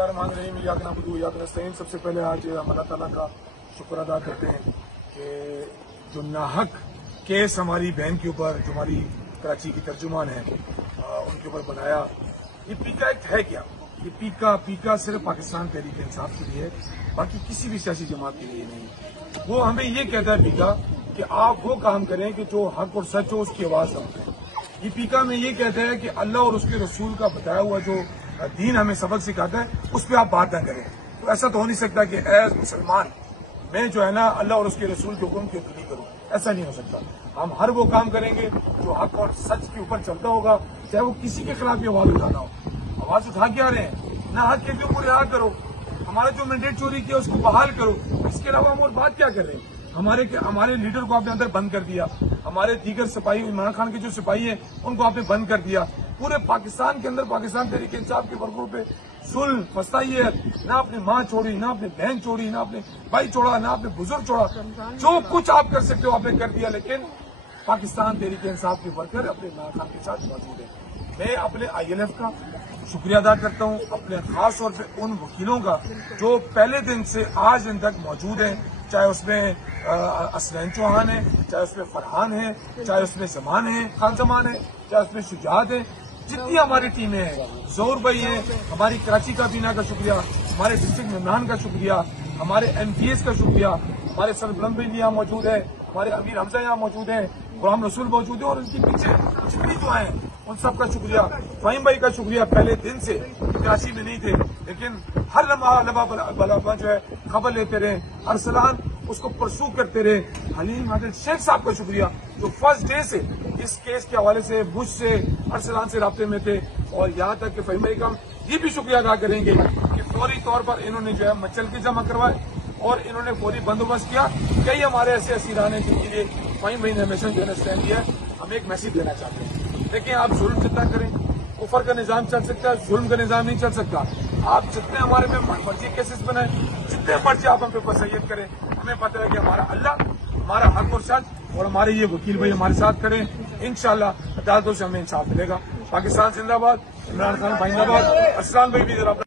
बिस्मिल्लाहिर्रहमानिर्रहीम इय्याका नअबुदु व इय्याका नस्तईन। सबसे पहले आज हम अल्लाह ताला का शुक्र अदा करते हैं कि जो नाहक केस हमारी बहन के ऊपर, जो हमारी कराची की तर्जुमान है, उनके ऊपर बनाया। ये पीका एक्ट है क्या? ये पीका सिर्फ पाकिस्तान तहरीक इंसाफ के लिए है, बाकी किसी भी सियासी जमात के लिए नहीं। वो हमें ये कहता है पीका कि आप वो काम करें कि जो हक और सच हो उसकी आवाज हम करें। ये पीका में ये कहता है कि अल्लाह और उसके रसूल का बताया हुआ जो दीन हमें सबक सिखाता है उस पर आप बात न करें। तो ऐसा तो हो नहीं सकता कि एज मुसलमान मैं जो है ना अल्लाह और उसके रसूल के हुक्म की नहीं करूं, ऐसा नहीं हो सकता। हम हर वो काम करेंगे जो हक और सच के ऊपर चलता होगा, चाहे वो किसी के खिलाफ भी आवाज उठाना हो। आवाज उठा के आ रहे हैं ना, हक के भी ऊपर रिहा करो, हमारा जो मैंडेट चोरी किया उसको बहाल करो। इसके अलावा हम और बात क्या कर रहे हैं? हमारे लीडर को आपने अंदर बंद कर दिया, हमारे दीगर सिपाही इमरान खान के जो सिपाही हैं उनको आपने बंद कर दिया। पूरे पाकिस्तान के अंदर पाकिस्तान तहरीक इंसाफ के वर्करों पे जुल्म फसाई है। ना अपनी माँ छोड़ी, ना अपनी बहन छोड़ी, ना अपने भाई छोड़ा, ना अपने बुजुर्ग छोड़ा। जो कुछ आप कर सकते हो आपने कर दिया, लेकिन पाकिस्तान तहरीक इंसाफ के वर्कर अपने इमरान खान के साथ मौजूद है। मैं अपने INF का शुक्रिया अदा करता हूँ, अपने खास तौर पे उन वकीलों का जो पहले दिन से आज दिन तक मौजूद हैं, चाहे उसमें असलैन चौहान है, चाहे उसमें फरहान है, चाहे उसमें जमान है, खान जमान है, चाहे उसमें शुजात है, जितनी हमारी टीमें हैं, जोर भाई हैं, हमारी कराची काबीना का शुक्रिया, हमारे डिस्ट्रिक्ट मेहमान का शुक्रिया, हमारे MPs का शुक्रिया, हमारे सरबलंद भाई यहाँ मौजूद है, हमारे अमीर हमजा यहाँ मौजूद है, गुलाम रसूल मौजूद है, और उनके पीछे जितनी जो है उन सबका शुक्रिया। फाहिम भाई का शुक्रिया, पहले दिन से कराची में नहीं थे लेकिन हर लम्हा जो है खबर लेते रहे, अरसलान उसको परसू करते रहे। हलीम आदिल शेख साहब का शुक्रिया जो फर्स्ट डे से इस केस के हवाले से मुझसे अरसलान से राब्ते में थे, और यहाँ तक कि फाहिम भाई का हम ये भी शुक्रिया अदा करेंगे कि फौरी तौर पर इन्होंने जो है मचल के जमा करवाए और इन्होंने फौरी बंदोबस्त किया। कई हमारे ऐसे असीरान हैं जिनके लिए फाहिम भाई ने हमेशा जो है स्टैंड दिया। हम एक मैसेज देना चाहते हैं, देखिए आप जुल्म जितना करें कुफर का निजाम चल सकता है, जुल्म का निजाम नहीं चल सकता। आप जितने हमारे में फर्जी केसेस बनाए, जितने पर्चे आप हम पे फसैयत करें, हमें पता है कि हमारा अल्लाह, हमारा हक और सच और हमारे ये वकील भाई हमारे साथ खड़े हैं। इंशाअल्लाह अदालतों से हमें इंसाफ मिलेगा। पाकिस्तान जिंदाबाद, इमरान खान जिंदाबाद, असलान भाई भी जरा